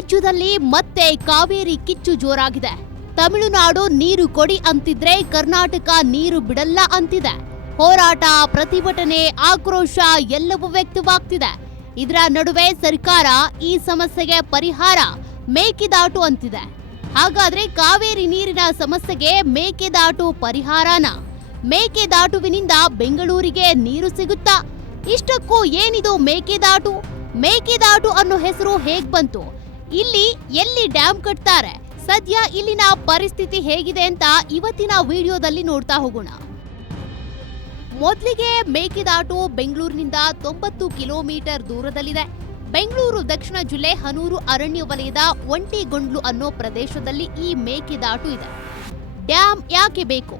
ರಾಜ್ಯದಲ್ಲಿ ಮತ್ತೆ ಕಾವೇರಿ ಕಿಚ್ಚು ಜೋರಾಗಿದೆ. ತಮಿಳುನಾಡು ನೀರು ಕೊಡಿ ಅಂತಿದ್ರೆ ಕರ್ನಾಟಕ ನೀರು ಬಿಡಲ್ಲ ಅಂತಿದೆ. ಹೋರಾಟ, ಪ್ರತಿಭಟನೆ, ಆಕ್ರೋಶ ಎಲ್ಲವೂ ವ್ಯಕ್ತವಾಗ್ತಿದೆ. ಇದರ ನಡುವೆ ಸರ್ಕಾರ ಈ ಸಮಸ್ಯೆಗೆ ಪರಿಹಾರ ಮೇಕೆದಾಟು ಅಂತಿದೆ. ಹಾಗಾದ್ರೆ ಕಾವೇರಿ ನೀರಿನ ಸಮಸ್ಯೆಗೆ ಮೇಕೆದಾಟು ಪರಿಹಾರನ? ಮೇಕೆದಾಟುವಿನಿಂದ ಬೆಂಗಳೂರಿಗೆ ನೀರು ಸಿಗುತ್ತಾ? ಇಷ್ಟಕ್ಕೂ ಏನಿದು ಮೇಕೆದಾಟು? ಮೇಕೆದಾಟು ಅನ್ನೋ ಹೆಸರು ಹೇಗ್ ಬಂತು? ಇಲ್ಲಿ ಎಲ್ಲಿ ಡ್ಯಾಂ ಕಟ್ತಾರೆ? ಸದ್ಯ ಇಲ್ಲಿನ ಪರಿಸ್ಥಿತಿ ಹೇಗಿದೆ ಅಂತ ಇವತ್ತಿನ ವಿಡಿಯೋದಲ್ಲಿ ನೋಡ್ತಾ ಹೋಗೋಣ. ಮೊದಲಿಗೆ ಮೇಕೆದಾಟು ಬೆಂಗಳೂರಿನಿಂದ 90 ಕಿಲೋಮೀಟರ್ ದೂರದಲ್ಲಿದೆ. ಬೆಂಗಳೂರು ದಕ್ಷಿಣ ಜಿಲ್ಲೆ ಹನೂರು ಅರಣ್ಯ ವಲಯದ ಒಂಟಿಗೊಂಡ್ಲು ಅನ್ನೋ ಪ್ರದೇಶದಲ್ಲಿ ಈ ಮೇಕೆದಾಟು ಇದೆ. ಡ್ಯಾಂ ಯಾಕೆ ಬೇಕು?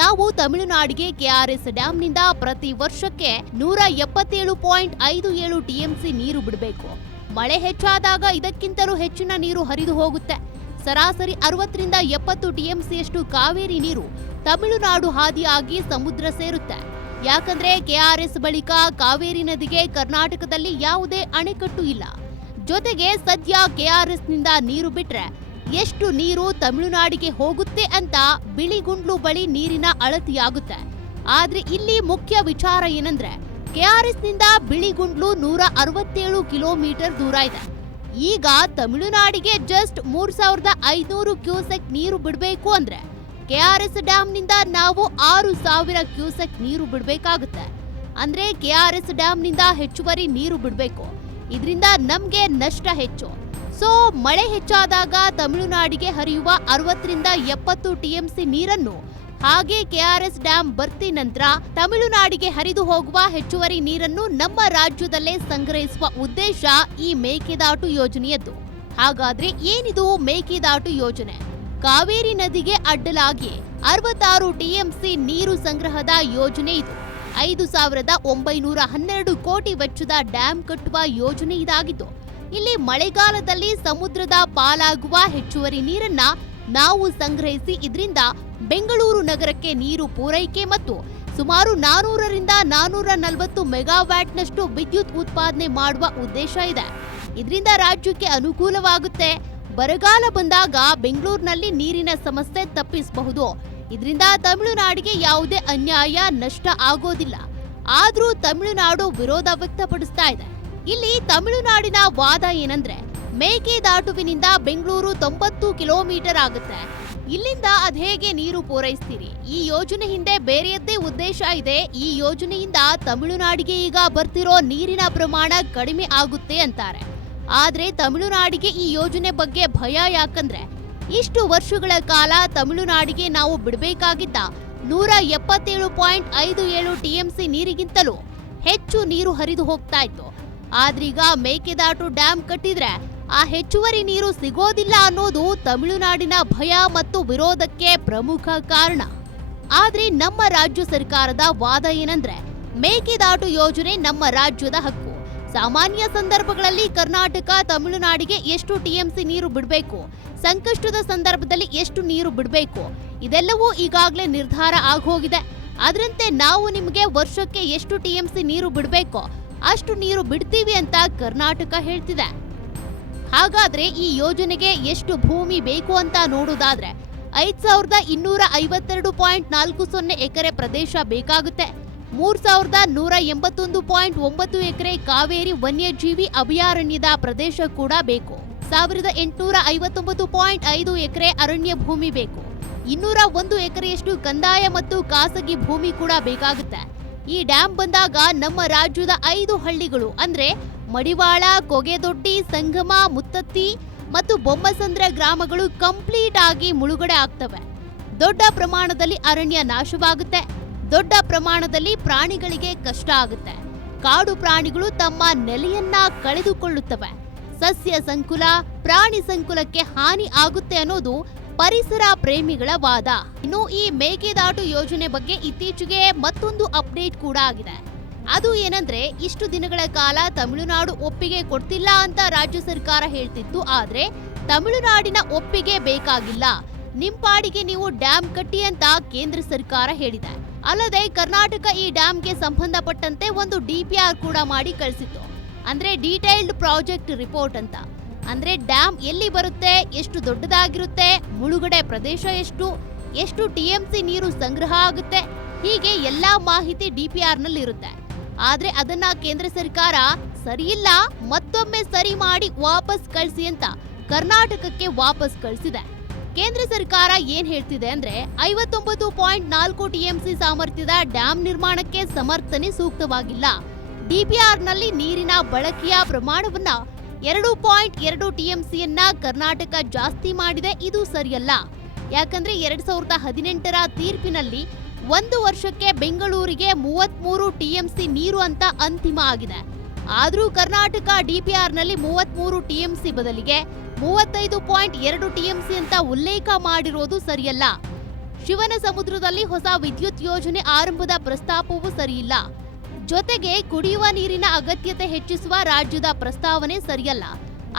ನಾವು ತಮಿಳುನಾಡಿಗೆ ಕೆಆರ್ಎಸ್ ಡ್ಯಾಂನಿಂದ ಪ್ರತಿ ವರ್ಷಕ್ಕೆ 177.57 ಟಿಎಂಸಿ ನೀರು ಬಿಡಬೇಕು. ಮಳೆ ಹೆಚ್ಚಾದಾಗ ಇದಕ್ಕಿಂತಲೂ ಹೆಚ್ಚಿನ ನೀರು ಹರಿದು ಹೋಗುತ್ತೆ. ಸರಾಸರಿ 60ರಿಂದ 70 ಟಿಎಂಸಿಯಷ್ಟು ಕಾವೇರಿ ನೀರು ತಮಿಳುನಾಡು ಹಾದಿಯಾಗಿ ಸಮುದ್ರ ಸೇರುತ್ತೆ. ಯಾಕಂದ್ರೆ ಕೆಆರ್ಎಸ್ ಬಳಿಕ ಕಾವೇರಿ ನದಿಗೆ ಕರ್ನಾಟಕದಲ್ಲಿ ಯಾವುದೇ ಅಣೆಕಟ್ಟು ಇಲ್ಲ. ಜೊತೆಗೆ ಸದ್ಯ ಕೆಆರ್ಎಸ್ನಿಂದ ನೀರು ಬಿಟ್ರೆ ಎಷ್ಟು ನೀರು ತಮಿಳುನಾಡಿಗೆ ಹೋಗುತ್ತೆ ಅಂತ ಬಿಳಿಗುಂಡ್ಲು ಬಳಿ ನೀರಿನ ಅಳತೆಯಾಗುತ್ತೆ. ಆದ್ರೆ ಇಲ್ಲಿ ಮುಖ್ಯ ವಿಚಾರ ಏನಂದ್ರೆ ಕೆಆರ್ಎಸ್ನಿಂದ ಬಿಳಿಗುಂಡ್ಲು 167 ಕಿಲೋಮೀಟರ್ ದೂರ ಇದೆ. ಈಗ ತಮಿಳುನಾಡಿಗೆ ಜಸ್ಟ್ 3500 ಕ್ಯೂಸೆಕ್ ನೀರು ಬಿಡಬೇಕು ಅಂದ್ರೆ ಕೆಆರ್ಎಸ್ ಡ್ಯಾಂನಿಂದ ನಾವು 6000 ಕ್ಯೂಸೆಕ್ ನೀರು ಬಿಡಬೇಕಾಗುತ್ತೆ. ಅಂದ್ರೆ ಕೆಆರ್ಎಸ್ ಡ್ಯಾಂನಿಂದ ಹೆಚ್ಚುವರಿ ನೀರು ಬಿಡಬೇಕು. ಇದರಿಂದ ನಮ್ಗೆ ನಷ್ಟ ಹೆಚ್ಚು. ಸೊ ಮಳೆ ಹೆಚ್ಚಾದಾಗ ತಮಿಳುನಾಡಿಗೆ ಹರಿಯುವ 60ರಿಂದ 70 ಟಿಎಂಸಿ ನೀರನ್ನು ಹಾಗೆ ಕೆಆರ್ಎಸ್ ಡ್ಯಾಂ ಭರ್ತಿ ನಂತರ ತಮಿಳುನಾಡಿಗೆ ಹರಿದು ಹೋಗುವ ಹೆಚ್ಚುವರಿ ನೀರನ್ನು ನಮ್ಮ ರಾಜ್ಯದಲ್ಲೇ ಸಂಗ್ರಹಿಸುವ ಉದ್ದೇಶ ಈ ಮೇಕೆದಾಟು ಯೋಜನೆಯದ್ದು. ಹಾಗಾದ್ರೆ ಏನಿದು ಮೇಕೆದಾಟು ಯೋಜನೆ? ಕಾವೇರಿ ನದಿಗೆ ಅಡ್ಡಲಾಗಿ 66 ಟಿಎಂಸಿ ನೀರು ಸಂಗ್ರಹದ ಯೋಜನೆ ಇದು. 5,912 ಕೋಟಿ ವೆಚ್ಚದ ಡ್ಯಾಂ ಕಟ್ಟುವ ಯೋಜನೆ ಇದಾಗಿದ್ದು, ಇಲ್ಲಿ ಮಳೆಗಾಲದಲ್ಲಿ ಸಮುದ್ರದ ಪಾಲಾಗುವ ಹೆಚ್ಚುವರಿ ನೀರನ್ನ ನಾವು ಸಂಗ್ರಹಿಸಿ ಇದರಿಂದ ಬೆಂಗಳೂರು ನಗರಕ್ಕೆ ನೀರು ಪೂರೈಕೆ ಮತ್ತು ಸುಮಾರು 400ರಿಂದ 440 ಮೆಗಾವ್ಯಾಟ್ನಷ್ಟು ವಿದ್ಯುತ್ ಉತ್ಪಾದನೆ ಮಾಡುವ ಉದ್ದೇಶ ಇದೆ. ಇದರಿಂದ ರಾಜ್ಯಕ್ಕೆ ಅನುಕೂಲವಾಗುತ್ತೆ. ಬರಗಾಲ ಬಂದಾಗ ಬೆಂಗಳೂರಿನಲ್ಲಿ ನೀರಿನ ಸಮಸ್ಯೆ ತಪ್ಪಿಸಬಹುದು. ಇದರಿಂದ ತಮಿಳುನಾಡಿಗೆ ಯಾವುದೇ ಅನ್ಯಾಯ, ನಷ್ಟ ಆಗೋದಿಲ್ಲ. ಆದ್ರೂ ತಮಿಳುನಾಡು ವಿರೋಧ ವ್ಯಕ್ತಪಡಿಸ್ತಾ ಇದೆ. ಇಲ್ಲಿ ತಮಿಳುನಾಡಿನ ವಾದ ಏನಂದ್ರೆ ಮೇಕೆದಾಟುವಿನಿಂದ ಬೆಂಗಳೂರು 90 ಕಿಲೋಮೀಟರ್ ಆಗುತ್ತೆ. ಇಲ್ಲಿಂದ ಅದ್ಹೇಗೆ ನೀರು ಪೂರೈಸ್ತೀರಿ? ಈ ಯೋಜನೆ ಹಿಂದೆ ಬೇರೆಯದ್ದೇ ಉದ್ದೇಶ ಇದೆ. ಈ ಯೋಜನೆಯಿಂದ ತಮಿಳುನಾಡಿಗೆ ಈಗ ಬರ್ತಿರೋ ನೀರಿನ ಪ್ರಮಾಣ ಕಡಿಮೆ ಆಗುತ್ತೆ ಅಂತಾರೆ. ಆದ್ರೆ ತಮಿಳುನಾಡಿಗೆ ಈ ಯೋಜನೆ ಬಗ್ಗೆ ಭಯ. ಯಾಕಂದ್ರೆ ಇಷ್ಟು ವರ್ಷಗಳ ಕಾಲ ತಮಿಳುನಾಡಿಗೆ ನಾವು ಬಿಡಬೇಕಾಗಿದ್ದ 177.57 ಟಿಎಂಸಿ ನೀರಿಗಿಂತಲೂ ಹೆಚ್ಚು ನೀರು ಹರಿದು ಹೋಗ್ತಾ ಇತ್ತು. ಆದ್ರೀಗ ಮೇಕೆದಾಟು ಡ್ಯಾಂ ಕಟ್ಟಿದ್ರೆ ಆ ಹೆಚ್ಚುವರಿ ನೀರು ಸಿಗೋದಿಲ್ಲ ಅನ್ನೋದು ತಮಿಳುನಾಡಿನ ಭಯ ಮತ್ತು ವಿರೋಧಕ್ಕೆ ಪ್ರಮುಖ ಕಾರಣ. ಆದ್ರೆ ನಮ್ಮ ರಾಜ್ಯ ಸರ್ಕಾರದ ವಾದ ಏನಂದ್ರೆ ಮೇಕೆದಾಟು ಯೋಜನೆ ನಮ್ಮ ರಾಜ್ಯದ ಹಕ್ಕು. ಸಾಮಾನ್ಯ ಸಂದರ್ಭಗಳಲ್ಲಿ ಕರ್ನಾಟಕ ತಮಿಳುನಾಡಿಗೆ ಎಷ್ಟು ಟಿಎಂಸಿ ನೀರು ಬಿಡಬೇಕು, ಸಂಕಷ್ಟದ ಸಂದರ್ಭದಲ್ಲಿ ಎಷ್ಟು ನೀರು ಬಿಡಬೇಕು, ಇದೆಲ್ಲವೂ ಈಗಾಗಲೇ ನಿರ್ಧಾರ ಆಗೋಗಿದೆ. ಅದರಂತೆ ನಾವು ನಿಮಗೆ ವರ್ಷಕ್ಕೆ ಎಷ್ಟು ಟಿಎಂಸಿ ನೀರು ಬಿಡಬೇಕೋ ಅಷ್ಟು ನೀರು ಬಿಡ್ತೀವಿ ಅಂತ ಕರ್ನಾಟಕ ಹೇಳ್ತಿದೆ. ಹಾಗಾದ್ರೆ ಈ ಯೋಜನೆಗೆ ಎಷ್ಟು ಭೂಮಿ ಬೇಕು ಅಂತ ನೋಡೋದಾದ್ರೆ 5,252.40 ಎಕರೆ ಪ್ರದೇಶ ಬೇಕಾಗುತ್ತೆ. 3,181.9 ಎಕರೆ ಕಾವೇರಿ ವನ್ಯಜೀವಿ ಅಭಯಾರಣ್ಯದ ಪ್ರದೇಶ ಕೂಡ ಬೇಕು. 1,859.5 ಎಕರೆ ಅರಣ್ಯ ಭೂಮಿ ಬೇಕು. 201 ಎಕರೆಯಷ್ಟು ಕಂದಾಯ ಮತ್ತು ಖಾಸಗಿ ಭೂಮಿ ಕೂಡ ಬೇಕಾಗುತ್ತೆ. ಈ ಡ್ಯಾಂ ಬಂದಾಗ ನಮ್ಮ ರಾಜ್ಯದ 5 ಹಳ್ಳಿಗಳು ಅಂದ್ರೆ ಮಡಿವಾಳ, ಕೊಗೆದೊಡ್ಡಿ, ಸಂಗಮ, ಮುತ್ತತ್ತಿ ಮತ್ತು ಬೊಮ್ಮಸಂದ್ರ ಗ್ರಾಮಗಳು ಕಂಪ್ಲೀಟ್ ಆಗಿ ಮುಳುಗಡೆ ಆಗ್ತವೆ. ದೊಡ್ಡ ಪ್ರಮಾಣದಲ್ಲಿ ಅರಣ್ಯ ನಾಶವಾಗುತ್ತೆ. ದೊಡ್ಡ ಪ್ರಮಾಣದಲ್ಲಿ ಪ್ರಾಣಿಗಳಿಗೆ ಕಷ್ಟ ಆಗುತ್ತೆ. ಕಾಡು ಪ್ರಾಣಿಗಳು ತಮ್ಮ ನೆಲೆಯನ್ನ ಕಳೆದುಕೊಳ್ಳುತ್ತವೆ. ಸಸ್ಯ ಸಂಕುಲ, ಪ್ರಾಣಿ ಸಂಕುಲಕ್ಕೆ ಹಾನಿ ಆಗುತ್ತೆ ಅನ್ನೋದು ಪರಿಸರ ಪ್ರೇಮಿಗಳ ವಾದ. ಇನ್ನು ಈ ಮೇಕೆದಾಟು ಯೋಜನೆ ಬಗ್ಗೆ ಇತ್ತೀಚೆಗೆ ಮತ್ತೊಂದು ಅಪ್ಡೇಟ್ ಕೂಡ ಆಗಿದೆ. ಅದು ಏನಂದ್ರೆ ಇಷ್ಟು ದಿನಗಳ ಕಾಲ ತಮಿಳುನಾಡು ಒಪ್ಪಿಗೆ ಕೊಡ್ತಿಲ್ಲ ಅಂತ ರಾಜ್ಯ ಸರ್ಕಾರ ಹೇಳ್ತಿತ್ತು. ಆದ್ರೆ ತಮಿಳುನಾಡಿನ ಒಪ್ಪಿಗೆ ಬೇಕಾಗಿಲ್ಲ, ನಿಂಪಾಡಿಗೆ ನೀವು ಡ್ಯಾಂ ಕಟ್ಟಿ ಅಂತ ಕೇಂದ್ರ ಸರ್ಕಾರ ಹೇಳಿದೆ. ಅಲ್ಲದೆ ಕರ್ನಾಟಕ ಈ ಡ್ಯಾಂಗೆ ಸಂಬಂಧಪಟ್ಟಂತೆ ಒಂದು ಡಿಪಿಆರ್ ಕೂಡ ಮಾಡಿ ಕಳಿಸಿತ್ತು. ಅಂದ್ರೆ ಡೀಟೈಲ್ಡ್ ಪ್ರಾಜೆಕ್ಟ್ ರಿಪೋರ್ಟ್ ಅಂತ. ಅಂದ್ರೆ ಡ್ಯಾಮ್ ಎಲ್ಲಿ ಬರುತ್ತೆ, ಎಷ್ಟು ದೊಡ್ಡದಾಗಿರುತ್ತೆ, ಮುಳುಗಡೆ ಪ್ರದೇಶ ಎಷ್ಟು ಟಿಎಂಸಿ ನೀರು ಸಂಗ್ರಹ ಆಗುತ್ತೆ, ಹೀಗೆ ಎಲ್ಲಾ ಮಾಹಿತಿ ಡಿಪಿಆರ್ ನಲ್ಲಿ ಇರುತ್ತೆ. ಆದ್ರೆ ಅದನ್ನ ಕೇಂದ್ರ ಸರ್ಕಾರ ಸರಿಯಿಲ್ಲ, ಮತ್ತೊಮ್ಮೆ ಸರಿ ಮಾಡಿ ವಾಪಸ್ ಕಳಿಸಿ ಅಂತ ಕರ್ನಾಟಕಕ್ಕೆ ವಾಪಸ್ ಕಳಿಸಿದೆ. ಕೇಂದ್ರ ಸರ್ಕಾರ ಏನ್ ಹೇಳ್ತಿದೆ ಅಂದ್ರೆ 59.4 ಟಿಎಂಸಿ ಸಾಮರ್ಥ್ಯದ ಡ್ಯಾಂ ನಿರ್ಮಾಣಕ್ಕೆ ಸಮರ್ಥನೆ ಸೂಕ್ತವಾಗಿಲ್ಲ. ಡಿಪಿಆರ್ ನಲ್ಲಿ ನೀರಿನ ಬಳಕೆಯ ಪ್ರಮಾಣವನ್ನ 2.2 ಟಿಎಂಸಿಯನ್ನ ಕರ್ನಾಟಕ ಜಾಸ್ತಿ ಮಾಡಿದೆ, ಇದು ಸರಿಯಲ್ಲ. ಯಾಕಂದ್ರೆ 2018ರ ತೀರ್ಪಿನಲ್ಲಿ 1 ವರ್ಷಕ್ಕೆ ಬೆಂಗಳೂರಿಗೆ 33 ಟಿಎಂಸಿ ನೀರು ಅಂತ ಅಂತಿಮ ಆಗಿದೆ. ಆದ್ರೂ ಕರ್ನಾಟಕ ಡಿಪಿಆರ್ ನಲ್ಲಿ 33 ಟಿಎಂಸಿ ಬದಲಿಗೆ 35.2 ಟಿಎಂಸಿ ಅಂತ ಉಲ್ಲೇಖ ಮಾಡಿರೋದು ಸರಿಯಲ್ಲ. ಶಿವನ ಸಮುದ್ರದಲ್ಲಿ ಹೊಸ ವಿದ್ಯುತ್ ಯೋಜನೆ ಆರಂಭದ ಪ್ರಸ್ತಾಪವೂ ಸರಿಯಿಲ್ಲ. ಜೊತೆಗೆ ಕುಡಿಯುವ ನೀರಿನ ಅಗತ್ಯತೆ ಹೆಚ್ಚಿಸುವ ರಾಜ್ಯದ ಪ್ರಸ್ತಾವನೆ ಸರಿಯಲ್ಲ.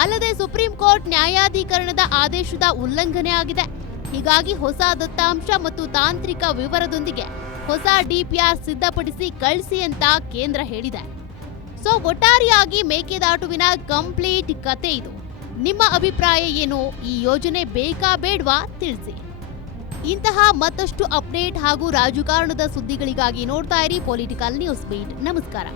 ಅಲ್ಲದೆ ಸುಪ್ರೀಂ ಕೋರ್ಟ್ ನ್ಯಾಯಾಧೀಕರಣದ ಆದೇಶದ ಉಲ್ಲಂಘನೆ ಆಗಿದೆ. ಹೀಗಾಗಿ ಹೊಸ ದತ್ತಾಂಶ ಮತ್ತು ತಾಂತ್ರಿಕ ವಿವರದೊಂದಿಗೆ ಹೊಸ ಡಿಪಿಆರ್ ಸಿದ್ಧಪಡಿಸಿ ಕಳಿಸಿ ಅಂತ ಕೇಂದ್ರ ಹೇಳಿದೆ. ಸೊ ಒಟ್ಟಾರೆಯಾಗಿ ಮೇಕೆದಾಟುವಿನ ಕಂಪ್ಲೀಟ್ ಕತೆ ಇದು. ನಿಮ್ಮ ಅಭಿಪ್ರಾಯ ಏನು? ಈ ಯೋಜನೆ ಬೇಕಾ ಬೇಡ್ವಾ ತಿಳಿಸಿ. ಇಂತಹ ಮತ್ತಷ್ಟು ಅಪ್ಡೇಟ್ ಹಾಗೂ ರಾಜಕಾರಣದ ಸುದ್ದಿಗಳಿಗಾಗಿ ನೋಡ್ತಾ ಇರಿ ಪೊಲಿಟಿಕಲ್ ನ್ಯೂಸ್ ಬೀಟ್. ನಮಸ್ಕಾರ.